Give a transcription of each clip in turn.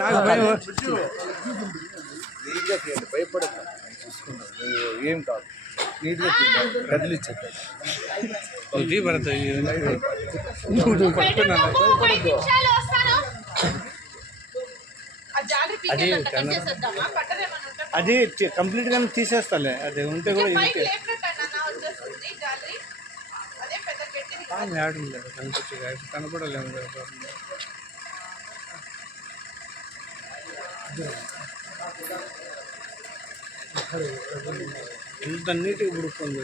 నాకు భయం. నీట్గా తీయండి, భయపడక చూసుకుంటాం. ఏం కాదు, నీట్గా తీయండి, కదిలిచ్చేది పట్టుకున్నాను. అది కంప్లీట్ గా తీసేస్తాలే, అది ఉంటే కూడా కనపడలేము. ఎంత నీట్గా పుడుతుంది.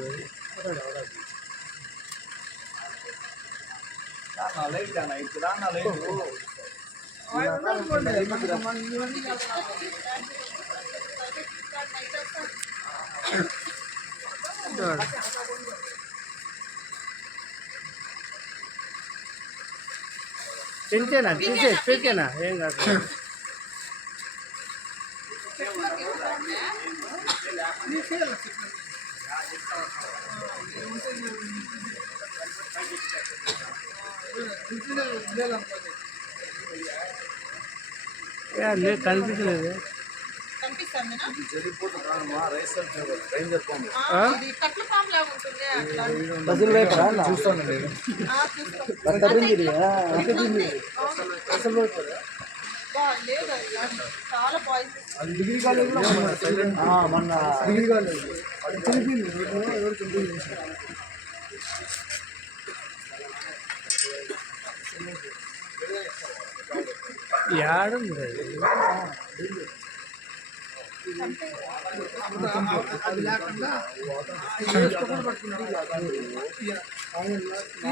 పెంచేనా పెంచేనా ఏం కాదు. కనిపించలేదు.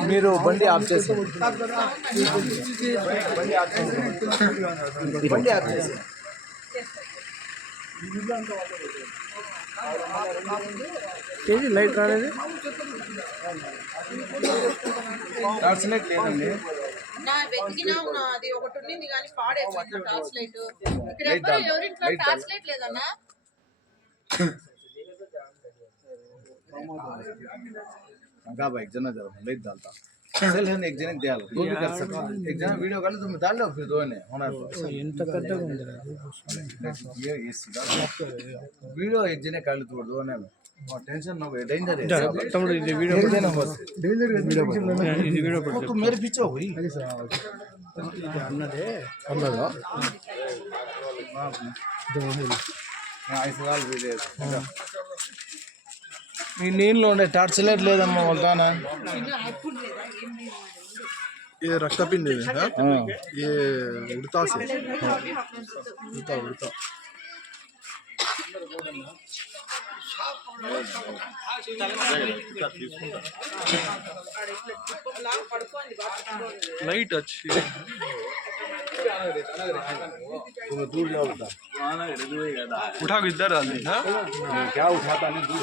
మీరు బండి ఆఫ్ చేసి బండి ఆఫ్ చేసి లైట్ రాలేదు. టార్చ్ లైట్ లేదండి. వెతికినా ఉన్నది ఒకటి ఉన్నింది కానీ పాడైపోయింది టార్చ్ లైట్. ఇక్కడ ఎవరింట్లో టార్చ్ లైట్ లేదన్నా? एक जना लाइट डालता सेल है, एक जने दिया दो भी कर सकता, एक जना वीडियो कर ले तुम डाल लो, फिर दो ने होना ఎంత పెద్దగా ఉంది ये सीधा वीडियो एक जने कर ले तो दो ने टेंशन ना हो, डेंजर है తమ్ముడు. ఇది వీడియో डेंजर ఇది వీడియో तो तुम मेरे पीछे हो गई అన్నదే अंदर ऐसे डाल वीडियो మీ నీళ్ళు ఉండే టార్చ్ లైట్ లేదమ్మా వెళ్తానా. ये रक्षा पिन दे देना, ये उड़ता से उड़ता उड़ता लाइट अच्छी तुम्हें दूर जाओ उठा के इधर डाल दी। क्या उठाता नहीं दूर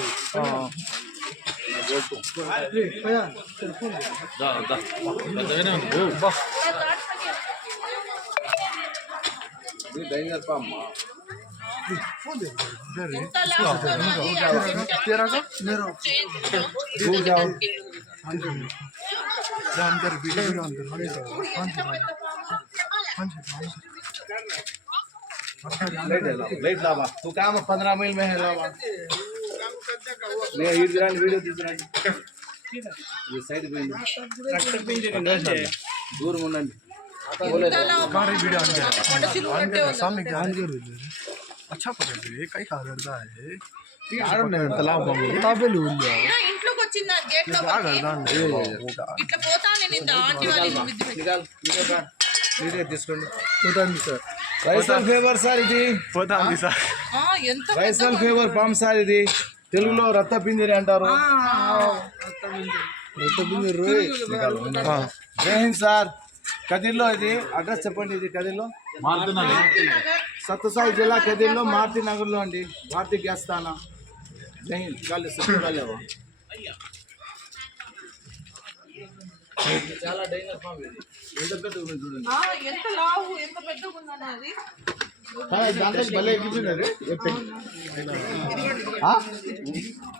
डेंजर पाम तेरा का मेरा दूर जाओ अंदर वीडियो अंदर लाइट लावा तू काम 15 मील में है लावा मैं हीट ग्रांड वीडियो दिख रहा है ये साइड पे ట్రాక్టర్ పింజే दूर मुंडन वीडियो सामने ज्ञान के अच्छा पकड़ ये कई खा करता है यार नहीं तालाब में ताबे लूल जाओ ఇంట్లోకి వచ్చింది గేట్ లో ఇట్లా పోతానే నింద ఆంటీ వాళ్ళ ఇల్లు మిద్ది निकाल वीडियो का वीडियो తీసుకోండి పోతాంది సార్ రైసల్ ఫేవర్ సార్ ఇది పోతాంది సార్ ఎంత రైసల్ ఫేవర్ పామ్ సార్ ఇది తెలుగులో రక్త పింజరి అంటారు. జై హింద్ సార్. కదిర్లో ఇది అడ్రస్ చెప్పండి. ఇది కదిర్లో సత్యసాయి జిల్లా కదిర్లో మారుతి నగర్లో అండి. భారతీయ గ్యాస్ స్థానా. జై హింద్. కాలే కాలేవా చాలా డేంజర్ ఫామ్ ఇది. ఎంత పెద్దగా చూడండి. ఎంత లావు ఎంత పెద్దగా ఉందన్న అది. దాంట్లోకి భలే ఎక్కిపోయినారు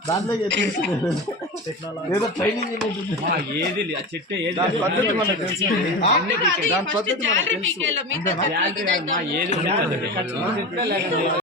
దాంట్లోకి ఎక్కిస్తున్నారు ఏదో ట్రైనింగ్ ఏది ఆ చెట్టు ఏది దాని పద్ధతి మనకు తెలుసు దాని పద్ధతి మనకు తెలుసు ఏది